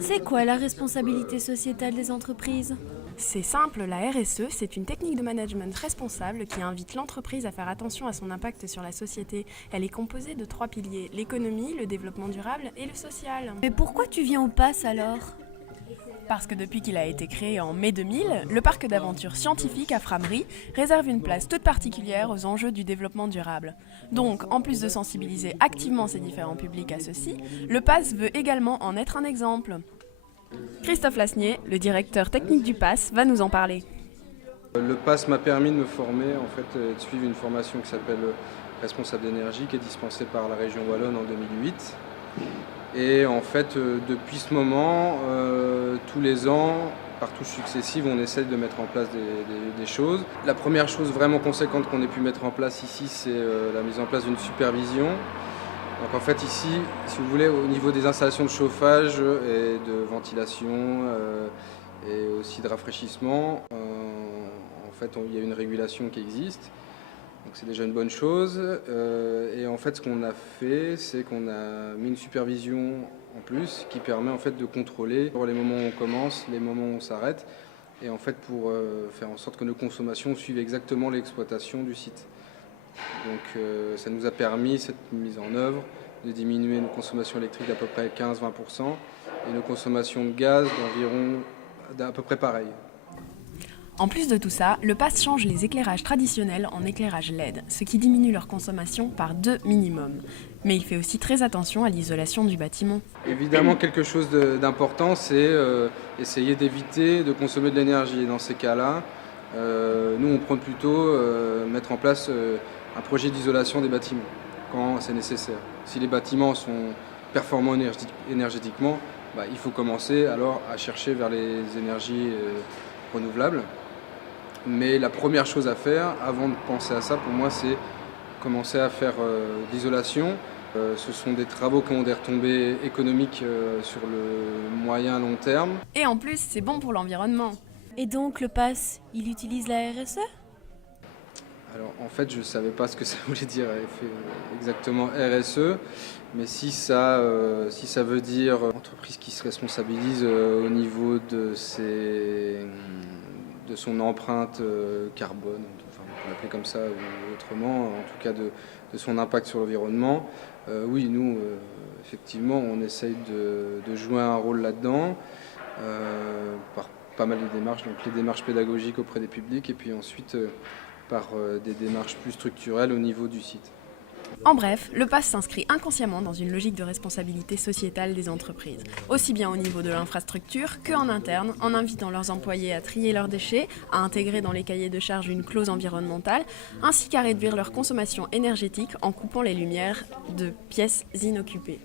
C'est quoi la responsabilité sociétale des entreprises? C'est simple, la RSE, c'est une technique de management responsable qui invite l'entreprise à faire attention à son impact sur la société. Elle est composée de 3 piliers, l'économie, le développement durable et le social. Mais pourquoi tu viens au PASS alors? Parce que depuis qu'il a été créé en mai 2000, le parc d'aventure scientifique à Frameries réserve une place toute particulière aux enjeux du développement durable. Donc, en plus de sensibiliser activement ces différents publics à ceci, le PASS veut également en être un exemple. Christophe Lasnier, le directeur technique du PASS, va nous en parler. Le PASS m'a permis de me former, de suivre une formation qui s'appelle responsable d'énergie, qui est dispensée par la région Wallonne en 2008. Et en fait, depuis ce moment, tous les ans, par touches successives, on essaie de mettre en place des choses. La première chose vraiment conséquente qu'on ait pu mettre en place ici, c'est la mise en place d'une supervision. Donc en fait ici, si vous voulez, au niveau des installations de chauffage et de ventilation et aussi de rafraîchissement, en fait il y a une régulation qui existe. Donc c'est déjà une bonne chose. Et en fait ce qu'on a fait, c'est qu'on a mis une supervision en plus qui permet en fait de contrôler pour les moments où on commence, les moments où on s'arrête, et en fait pour faire en sorte que nos consommations suivent exactement l'exploitation du site. Donc ça nous a permis, cette mise en œuvre, de diminuer nos consommations électriques d'à peu près 15-20% et nos consommations de gaz d'environ à peu près pareil. En plus de tout ça, le PASS change les éclairages traditionnels en éclairage LED, ce qui diminue leur consommation par 2 minimum. Mais il fait aussi très attention à l'isolation du bâtiment. Évidemment, quelque chose d'important, c'est essayer d'éviter de consommer de l'énergie. Et dans ces cas-là, nous, on prend plutôt mettre en place un projet d'isolation des bâtiments quand c'est nécessaire. Si les bâtiments sont performants énergétiquement, il faut commencer alors à chercher vers les énergies renouvelables. Mais la première chose à faire, avant de penser à ça, pour moi, c'est commencer à faire l'isolation. Ce sont des travaux qui ont des retombées économiques sur le moyen long terme. Et en plus, c'est bon pour l'environnement. Et donc le PASS, il utilise la RSE? Alors en fait, je ne savais pas ce que ça voulait dire exactement RSE, mais si ça veut dire entreprise qui se responsabilise au niveau de son empreinte carbone, enfin, on peut l'appeler comme ça ou autrement, en tout cas de son impact sur l'environnement, oui, nous, effectivement, on essaye de jouer un rôle là-dedans par pas mal de démarches, donc les démarches pédagogiques auprès des publics et puis ensuite par des démarches plus structurelles au niveau du site. En bref, le PASS s'inscrit inconsciemment dans une logique de responsabilité sociétale des entreprises, aussi bien au niveau de l'infrastructure qu'en interne, en invitant leurs employés à trier leurs déchets, à intégrer dans les cahiers de charges une clause environnementale, ainsi qu'à réduire leur consommation énergétique en coupant les lumières de pièces inoccupées.